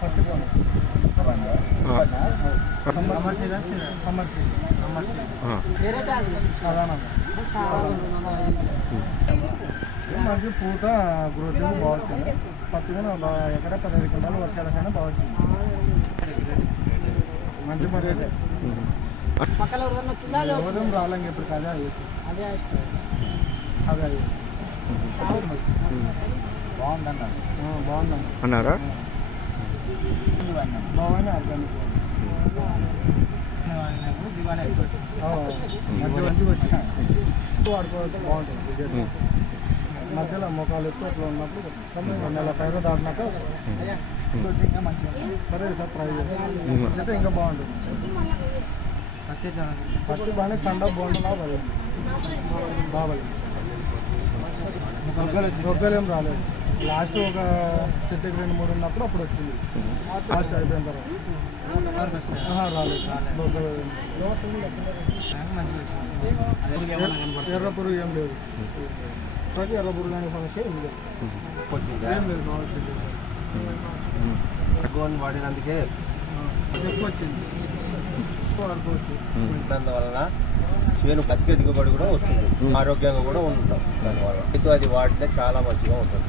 పత్తి పోను మంచి పూత గ్రోతింగ్ బాగుంటుంది. పత్తి కూడా ఎకరా 15 క్వింటాలు వర్షాలకైనా బాగుంటుంది. మంచి మరి ఉదయం రాలేం ఇప్పుడు అదే అదే బాగుందన్న అన్నారా? బాగుంది ఆర్గానిక్ మంచిగా వచ్చింది వాడుకోవచ్చు. బాగుంటుంది. మధ్యలో మొక్కలు ఎక్కువ అట్లా ఉన్నప్పుడు నెల పైన దాటినాక సరే సార్ ట్రై చేస్తే ఇంకా బాగుంటుంది. పత్తి బాగానే కండ బాగుంటుందా బాగా మొగ్గలేం రాలేదు. లాస్ట్ ఒక చెట్టుకి 2-3 ఉన్నప్పుడు అప్పుడు వచ్చింది. లాస్ట్ అయిపోయిన తర్వాత రాలేదు. ఎర్ర పురుగు ఏం లేదు. ప్రతి ఎర్ర పురుగు అనే సమస్య ఏం లేదు. ఏం లేదు. బాగా వచ్చింది. వాడినందుకే ఎక్కువ వచ్చింది. అందువలన చేను అధిక దిగుబడి కూడా వస్తుంది. ఆరోగ్యంగా కూడా ఉంటాం. దానివల్ల అయితే అది వాడితే చాలా మంచిగా ఉంటుంది.